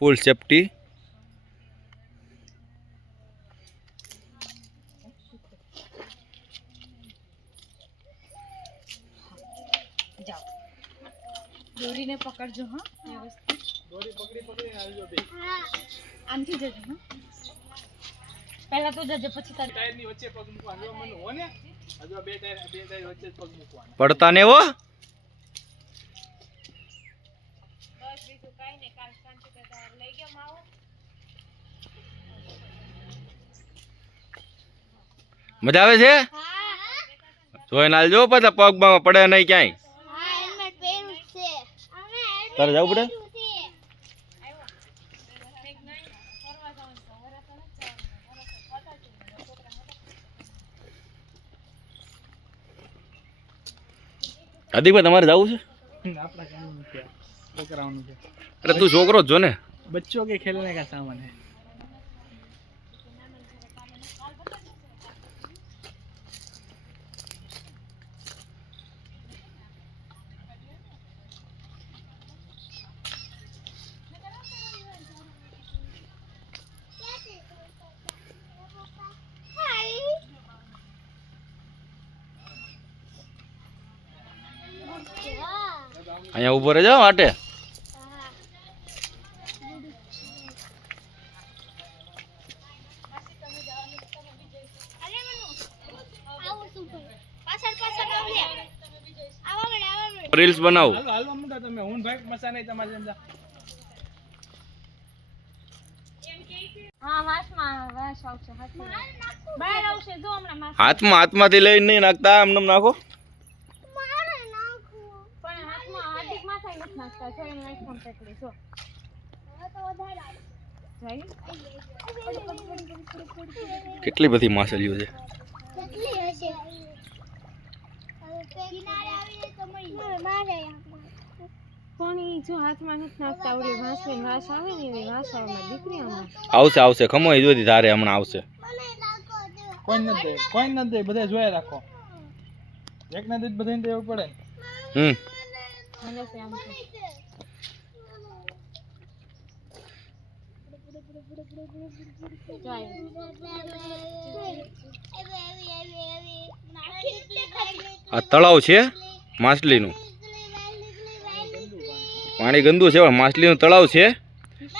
ફૂલ safety. જાઓ. દોરીને પકડજો હા. વ્યવસ્થિત આમથી જજો હા. પહેલા તો જજો પછી તારે ટાયરની વચ્ચે પગ મૂકવાનો. જો મને હો ને હજુ બે ટાયર બે ટાયર વચ્ચે પગ મૂકવાનો. પડતા ને એવો બસ બીજું કાંઈ નહીં કાલ શાંતિ કરતા લઈ ગયો માવો. મજા આવે છે? જોઈને હાલજો પાછા પગમાં પડે નહીં ક્યાંય. તારે જવું પડે? હાર્દિકભાઈ તમારે જવું છે? કરાવવાનું છે. એટલે તું છોકરો જ છો ને? બચ્ચો કે ખેલને કા સામાન હે? અહીંયા ઊભો રહેજો માટે. રીલ્સ બનાવું. હાલો હાલો મુંડા તમે. હું ભાઈ મસા નહીં તમારી જેમ જા. હા વાસમાં હાથમાં. બહાર આવશે જો હમણાં માસ હાથમાં હાથમાંથી લઈને નહીં નાખતા એમને નાખો? કેટલી બધી માછલીઓ છે. પણ ઈ જો હાથમાં નથી નાખતા ઓલી વાંસની વાસ આવે ને એવી વાસ આવે દીકરી હમણાં આવશે આવશે. ખમો એ જોતી તારે હમણાં આવશે. કોઈ નથી દે કોઈ નથી દે બધા જોયા રાખો. એક ના દૂધ બધાને દેવું પડે ને. હમ. આ તળાવ છે? માછલીનું. પાણી ગંદુ છે પણ માછલીનું તળાવ છે.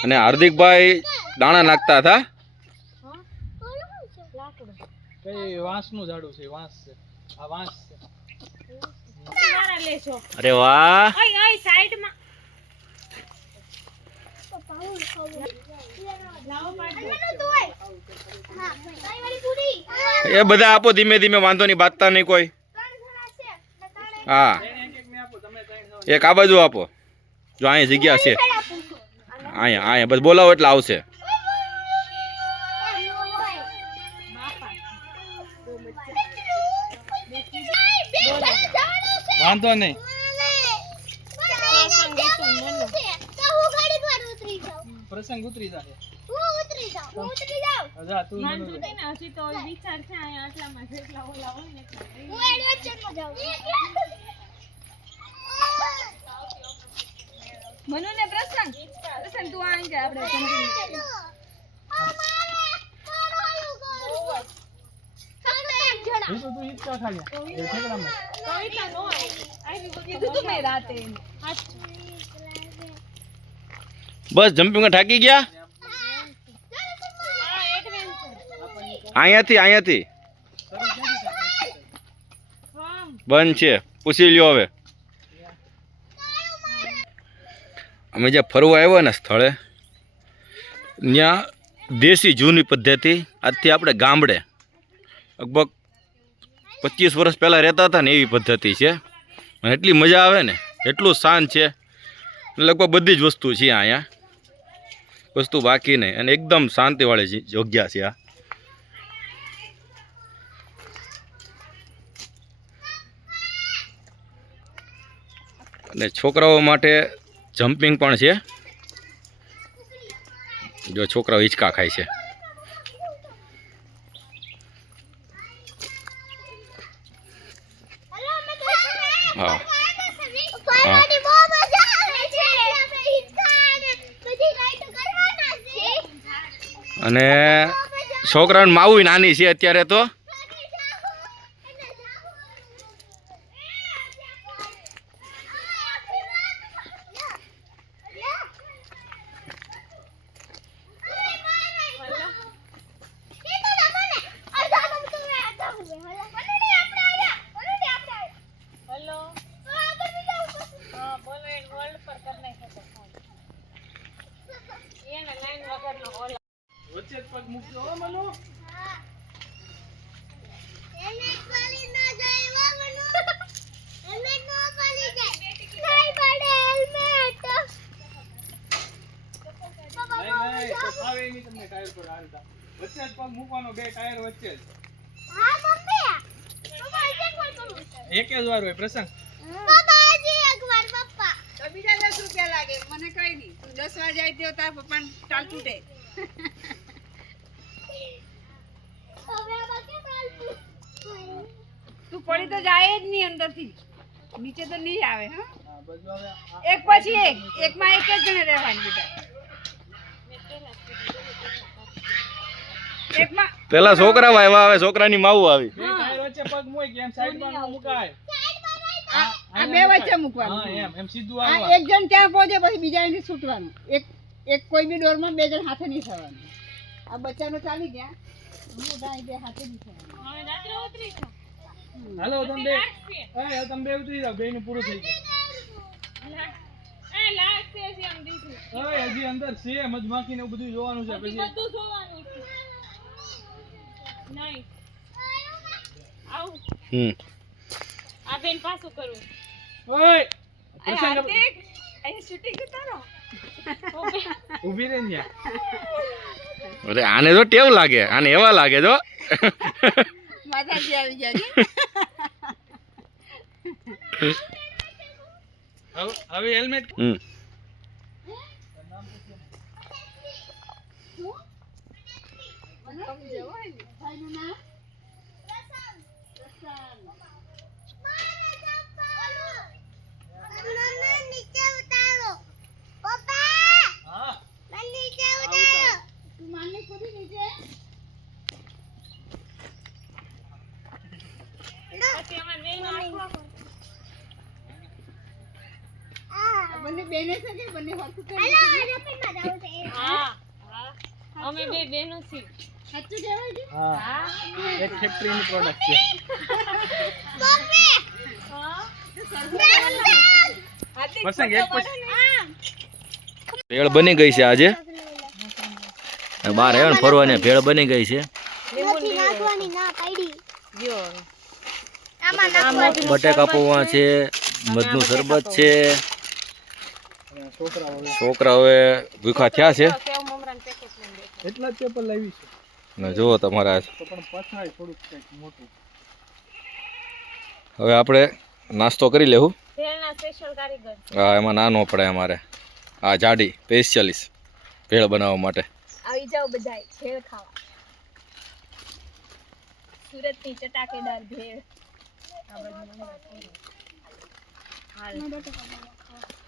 અને હાર્દિકભાઈ દાણા નાખતા હતા. હા? લાકડું કઈ વાંસનું ઝાડું છે વાંસ છે. આ વાંસ છે. કિનારા લેજો અરે વાહ. ઓય ઓય સાઈડમાં. લાવો પાડજો એ બધા આપો ધીમે ધીમે વાંધો નહીં બાંધતા નહીં કોઈ. હા. એક એક ને આપો તમે ત્રણ જાઓ. એક આ બાજુ આપો. જો અહીંયા જગ્યા છે. અહીંયા અહીંયા બસ બોલાવો એટલે આવશે. વાંધો નહીં. પ્રસંગ ઉતરી જાય જા તું વાંધો મને નહીં ને હજી તો વિચાર છે અહીંયા આટલામાં જેટલા ઓલા હોય ને એટલા લઈ મનુ ને પ્રસંગ પ્રસંગ તું આવી જા આપણે સમજી તો તું ઈચ્છા ખાલી. એ ઠેકડામાં. કવિતા નો આવી આવી કીધું તું મેં રાતે બસ જમ્પિંગ થાકી ગયા? અહીંયાથી અહીંયાથી. બંધ છે. પૂછી લ્યો હવે. અમે જ્યાં ફરવા આવ્યા ને સ્થળે, ત્યાં દેશી જૂની પદ્ધતિ, આજથી આપણે ગામડે, લગભગ પચીસ વર્ષ પહેલાં રહેતા હતા ને એવી પદ્ધતિ છે. અને એટલી મજા આવે ને, એટલું શાંત છે. લગભગ બધી જ વસ્તુ છે અહીંયા. વસ્તુ બાકી નહીં. અને એકદમ શાંતિવાળી જગ્યા છે આ. અને છોકરાઓ માટે જમ્પિંગ પણ છે. જો છોકરાઓ હિંચકા ખાય છે. હા. કરવા અને છોકરાની માવું નાની છે અત્યારે તો હેલો હા બોલો એ વર્લ્ડ પર કર નાખ્યો તો ફોન એને લાઈન વગરનો ઓલ વચ્ચે જ પગ મૂકજો હો મનુ. વચ્ચે જ પગ મૂકવાનો બે ટાયર વચ્ચે જ. એક જ વાર હોય પ્રસંગ. બીજા દસ રૂપિયા લાગે. મને કઈ નહીં. તું દસ વાર જાય તો તાર પપ્પા ટાલ તૂટે. તું પડી તો જાય જ નહીં અંદરથી. નીચે તો નહીં આવે હા? એક પછી એક. એકમાં એક જ જણે રહેવાની બેટા. પેલા છોકરા આવ્યા હવે છોકરાની માવું આવી. પગ મૂક એમ સાઈડમાં ન મુકાય. આ આ બે વચ્ચે મૂકવાનું. એમ એમ સીધું આ એક જણ ત્યાં પહોંચે પછી બીજા એની છૂટવાનું. એક એક કોઈ બી ડોરમાં બે જણ હાથે નહીં થવાનું. આ બચ્ચાનો ચાલી ગયા. હાલો તમે બે એ તમે બે ઉતરી જાવ બે પૂરું થઈ ગયું. એ લાસ્ટ છે હવે હજી અંદર છે મધમાખી ને બધું જોવાનું છે પછી બધું જોવાનું છે. નહીં. આવું. હમ. આ બેન પાછું કરવું ઓય! પ્રસંગ હાર્દિક અહીં શૂટિંગ ઉતારો ઊભી રહી ને અરે આને તો ટેવ લાગે આને એવા લાગે તો માતાજી આવી ગયા છે હવે હવે હેલ્મેટ હમ હા તું માનની ખોદી નીચે પછી અમારે બેન આખો આ બંને છે બંને હરખું કરી હા હા. અમે બે બેનો છીએ. સાચું કહેવાય છે? હા. એક ફેક્ટરીની પ્રોડક્ટ છે. હાર્દિક પ્રસંગ એક પછી ભેળ બની ગઈ છે આજે? બહાર આવ્યો ને ફરવાની ભેળ બની ગઈ છે? બટેકા પૌવા છે. મધનું શરબત છે. છોકરા હવે છોકરા ભૂખા થયા છે. એટલા જ પેપર લાવી છે. ને જુઓ તમારા તો પણ પછાય થોડુંક કંઈક મોટું. હવે આપણે નાસ્તો કરી લેવું હા એમાં નાનો પડે અમારે. આ જાડી પેસ્ચાલીસ ભેળ બનાવવા માટે. આવી જાઓ બધાય ભેળ ખાવા. સુરતની ચટાકેદાર ભેળ.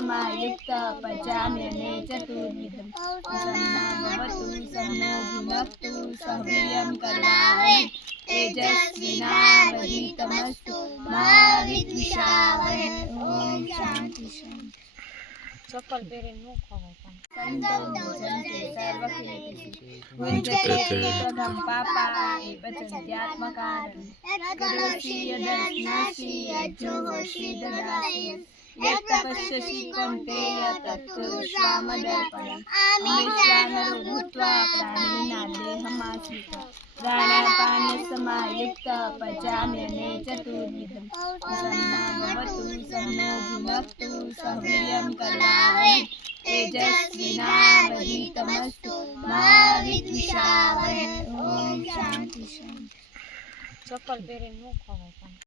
समायुक्त पचाम्यमे चतुर्विधं सन्नाभवतु सन्नो भुनक्तु सह्रियं करुणावै तेजस्विनावधितमस्तु मा विद्विषावहे ॐ शान्ति शान्ति चप्पल पेरे नो खवाता संतं भजन्ते सर्वकीर्तिषु भुञ्जते कृतधं पापानि पचन्त्यात्मकारं करोषि यदर्शनासि यज्जोहोषि ददासि यत्तपस्यसि कौन्तेय तत्कुरुष्वामदर्पणम् अमिष्यानरो भूत्वा प्राणिना देहमाश्रित प्राणापानसमायुक्त पचाम्यने चतुर्विधम् सन्ना भवतु सन्नो भुनक्तु सह्रियं कर्वावहै तेजस्विनावधीतमस्तु मा विद्विषावहै ॐ शान्ति शान्ति ચપ્પલ પહેરીને ન ખવાય પણ